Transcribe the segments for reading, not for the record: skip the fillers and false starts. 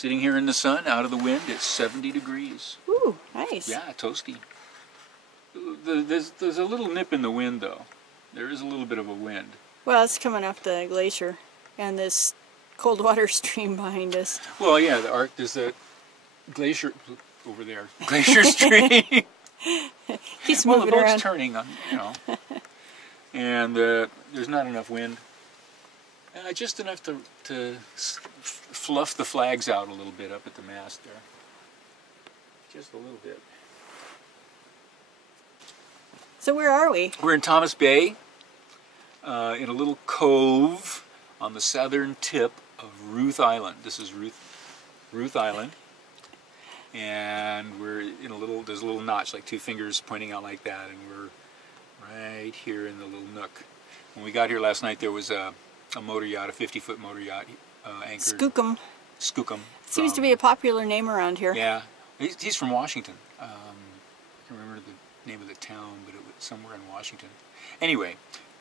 Sitting here in the sun, out of the wind, it's 70 degrees. Ooh, nice. Yeah, toasty. There's a little nip in the wind, though. There is a little bit of a wind. Well, it's coming off the glacier and this cold water stream behind us. Well, yeah, there's a glacier over there. Glacier stream. He's well, moving the boat's around. turning, and there's not enough wind. Just enough to fluff the flags out a little bit up at the mast there. Just a little bit. So where are we? We're in Thomas Bay, in a little cove on the southern tip of Ruth Island. This is Ruth Island, and we're in there's a little notch, like two fingers pointing out like that, and we're right here in the little nook. When we got here last night, there was a motor yacht, a 50-foot motor yacht, anchored. Skookum. Seems to be a popular name around here. Yeah, he's from Washington. I can't remember the name of the town, but it was somewhere in Washington. Anyway,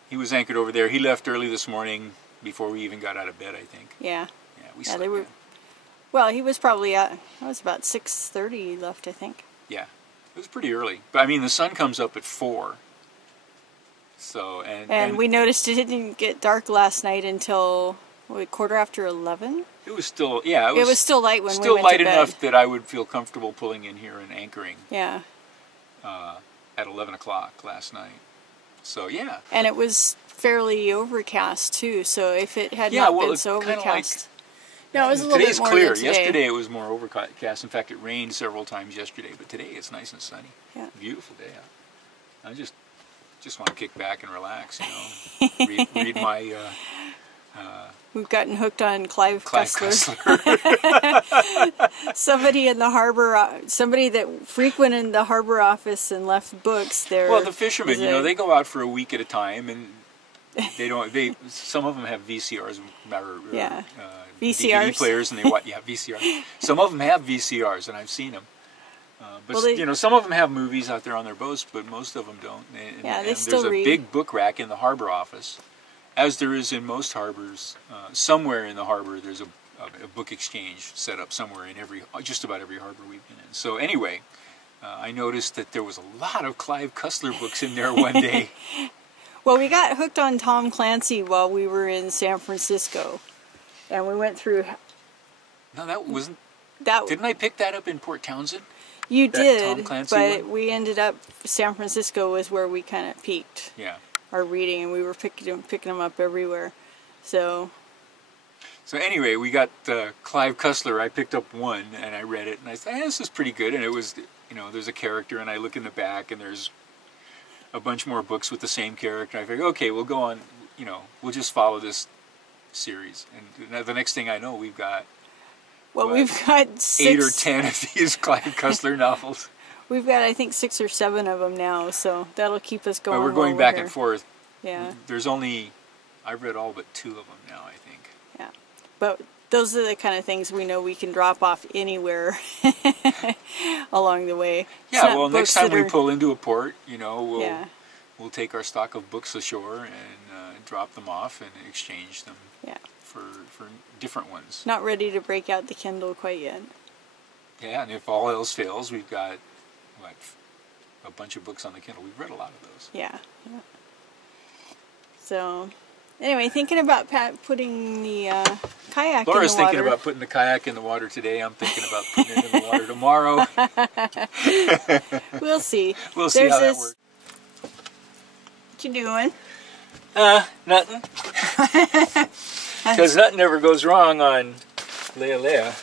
he was anchored over there. He left early this morning before we even got out of bed, I think. Yeah. Yeah, we slept they were. in. Well, he was probably it was about 6:30 he left, I think. Yeah, it was pretty early. But I mean, the sun comes up at 4. So and we noticed it didn't get dark last night until quarter after 11. it was still It was still light when we still went light to bed. enough that I would feel comfortable pulling in here and anchoring. Yeah. At 11 o'clock last night. So yeah. And it was fairly overcast too. So if it had not been so overcast. No, it was a little bit more clear. than today. Yesterday it was more overcast. In fact, it rained several times yesterday, but today it's nice and sunny. Yeah. Beautiful day. I just want to kick back and relax, read my... We've gotten hooked on Clive Cussler. Somebody in the harbor, somebody that frequented the harbor office and left books there. Well, the fishermen, they go out for a week at a time, and they don't. Some of them have VCRs, VCRs. DVD players, and VCRs. Some of them have VCRs, and I've seen them. But some of them have movies out there on their boats, but most of them don't. They still read. There's a big book rack in the harbor office, as there is in most harbors. Somewhere in the harbor, there's a book exchange set up somewhere in just about every harbor we've been in. So anyway, I noticed that there was a lot of Clive Cussler books in there one day. Well, we got hooked on Tom Clancy while we were in San Francisco, and we went through. No, that wasn't. Didn't I pick that up in Port Townsend? You did, Tom Clancy but one? we ended up, San Francisco was where we kind of peaked our reading, and we were picking them up everywhere. So anyway, we got Clive Cussler. I picked up one, and I read it, and I said, this is pretty good. And it was, there's a character, and I look in the back, and there's a bunch more books with the same character. I figured, okay, we'll go on, we'll just follow this series. And the next thing I know, we've got... Well, we've got 8 or 10 of these Clive Cussler novels. We've got, I think, 6 or 7 of them now, so that'll keep us going. We're going back and forth. Yeah. I've read all but 2 of them now, I think. Yeah. But those are the kind of things we know we can drop off anywhere along the way. Yeah, well, next time we pull into a port, we'll take our stock of books ashore and drop them off and exchange them. Yeah. For different ones. Not ready to break out the Kindle quite yet. Yeah, and if all else fails, we've got a bunch of books on the Kindle. We've read a lot of those. Yeah. So, anyway, thinking about putting the kayak Laura's in the water. thinking about putting the kayak in the water today. I'm thinking about putting it in the water tomorrow. We'll see. We'll see how that works. What you doing? Nothing. Because nothing ever goes wrong on Lealea.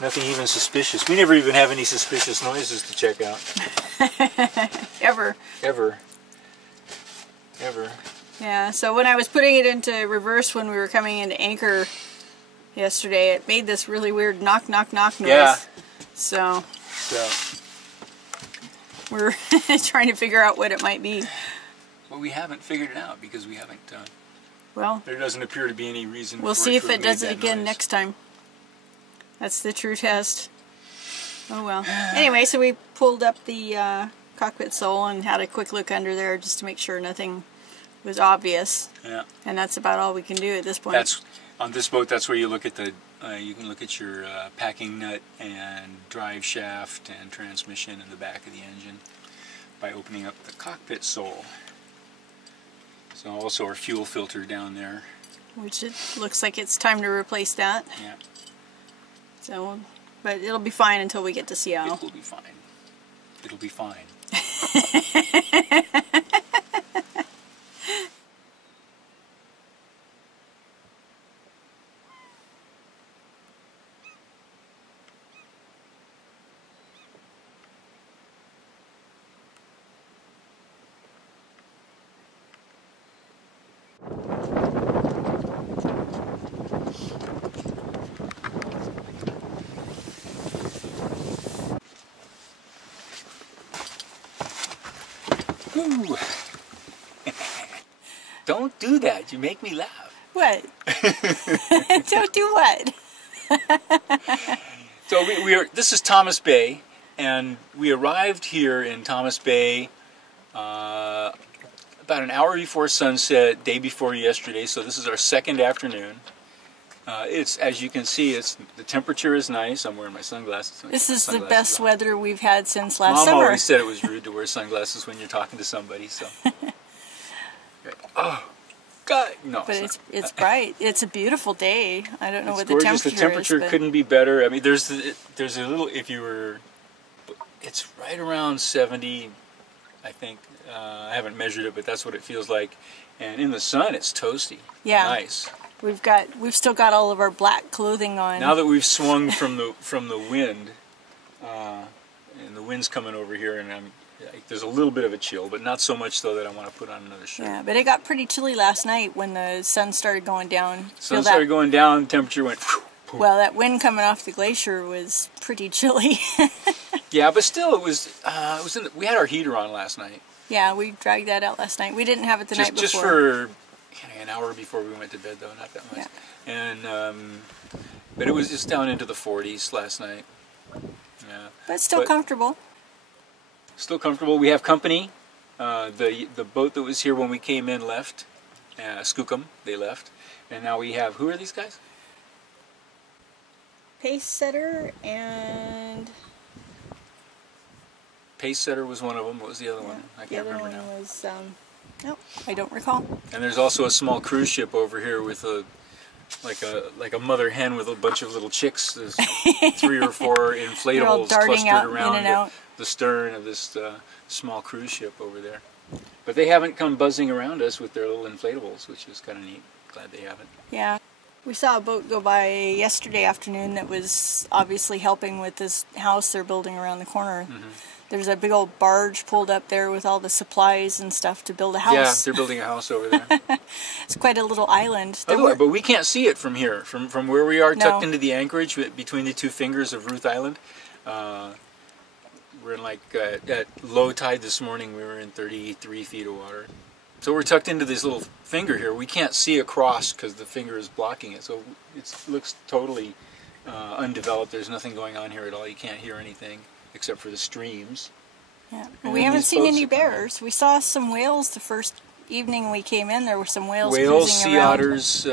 Nothing even suspicious. We never even have any suspicious noises to check out. Ever. Yeah, so when I was putting it into reverse when we were coming into anchor yesterday, it made this really weird knock, knock, knock noise. Yeah. So we're trying to figure out what it might be. Well, we haven't figured it out because we haven't... well, there doesn't appear to be any reason. We'll see if it does it again next time. That's the true test. Oh well. Anyway, so we pulled up the cockpit sole and had a quick look under there just to make sure nothing was obvious. Yeah. And that's about all we can do at this point. On this boat. That's where you look at the You can look at your packing nut and drive shaft and transmission in the back of the engine by opening up the cockpit sole. So also our fuel filter down there. Which it looks like it's time to replace that. Yeah. So, but it'll be fine until we get to Seattle. It will be fine. It'll be fine. Ooh. Don't do that. You make me laugh. What? Don't do what? So we are. This is Thomas Bay, and we arrived here in Thomas Bay about an hour before sunset, day before yesterday. So this is our second afternoon. It's, as you can see, the temperature is nice. I'm wearing my sunglasses. This is the best weather we've had since last Mom summer. always said it was rude to wear sunglasses when you're talking to somebody. So, oh, God, no. But it's bright. It's a beautiful day. I don't know what the gorgeous. temperature is. The temperature couldn't be better. I mean, there's a little. It's right around 70, I think. I haven't measured it, but that's what it feels like. And in the sun, it's toasty. Yeah. Nice. We've still got all of our black clothing on. Now that we've swung from the wind, and the wind's coming over here, and there's a little bit of a chill, but not so much though that I want to put on another shirt. Yeah, but it got pretty chilly last night when the sun started going down. Sun started going down, temperature went. Whew, well, that wind coming off the glacier was pretty chilly. Yeah, but still, it was. We had our heater on last night. Yeah, we dragged that out last night. We didn't have it the night before. Just for an hour before we went to bed, though, not that much. Yeah. And but it was just down into the 40s last night. Yeah. But still comfortable. Still comfortable. We have company. The boat that was here when we came in left. Skookum, they left. And now we have, who are these guys? Pace Setter and... Pace Setter was one of them. What was the other one? I can't remember now. The other one was, no, I don't recall. And there's also a small cruise ship over here with like a mother hen with a bunch of little chicks. There's 3 or 4 inflatables clustered around the stern of this small cruise ship over there. But they haven't come buzzing around us with their little inflatables, which is kind of neat. Glad they haven't. Yeah. We saw a boat go by yesterday afternoon that was obviously helping with this house they're building around the corner. Mm-hmm. There's a big old barge pulled up there with all the supplies and stuff to build a house. Yeah, they're building a house over there. It's quite a little island. But we can't see it from here, from where we are, tucked into the anchorage between the 2 fingers of Ruth Island. We're in at low tide this morning. We were in 33 feet of water. So we're tucked into this little finger here. We can't see across because the finger is blocking it. So it looks totally undeveloped. There's nothing going on here at all. You can't hear anything except for the streams. Yeah. We haven't seen any bears. We saw some whales the first evening we came in. There were some whales cruising sea around. Otters.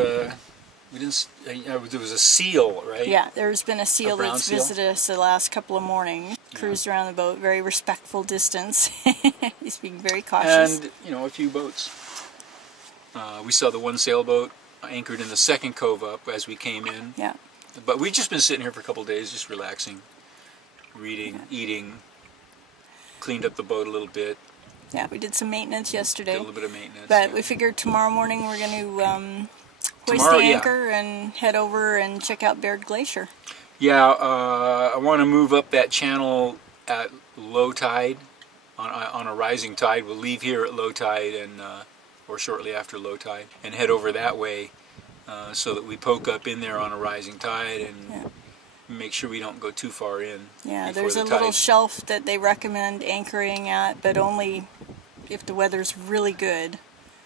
We didn't. There was a seal, right? Yeah, there's been a seal that's seal? visited us the last couple of mornings. Cruised around the boat, very respectful distance. He's being very cautious. And a few boats. We saw the one sailboat anchored in the second cove up as we came in. Yeah. But we've just been sitting here for a couple of days, just relaxing, reading, eating. Cleaned up the boat a little bit. Yeah, we did some maintenance yesterday. Did a little bit of maintenance. But we figured tomorrow morning we're going to hoist the anchor and head over and check out Baird Glacier. Yeah, I want to move up that channel at low tide, on a rising tide. We'll leave here at low tide and or shortly after low tide, and head over that way so that we poke up in there on a rising tide and make sure we don't go too far in. Yeah, there's a little shelf that they recommend anchoring at, but only if the weather's really good.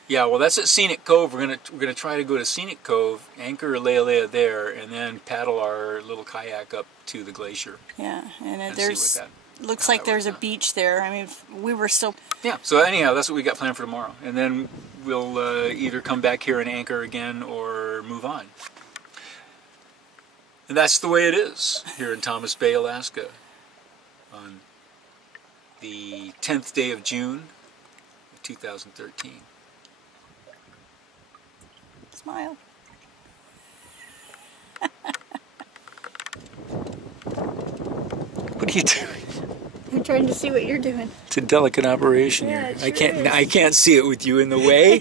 Yeah, well, that's at Scenic Cove. We're gonna try to go to Scenic Cove, anchor Lealea there, and then paddle our little kayak up to the glacier. Yeah, and looks like there's a beach there. I mean, we were still... Yeah, so anyhow, that's what we got planned for tomorrow. And then we'll either come back here and anchor again or move on. And that's the way it is here in Thomas Bay, Alaska, on the 10th day of June, 2013. Smile. What are you doing? I'm trying to see what you're doing. It's a delicate operation Yeah, here. it sure is. I can't see it with you in the way.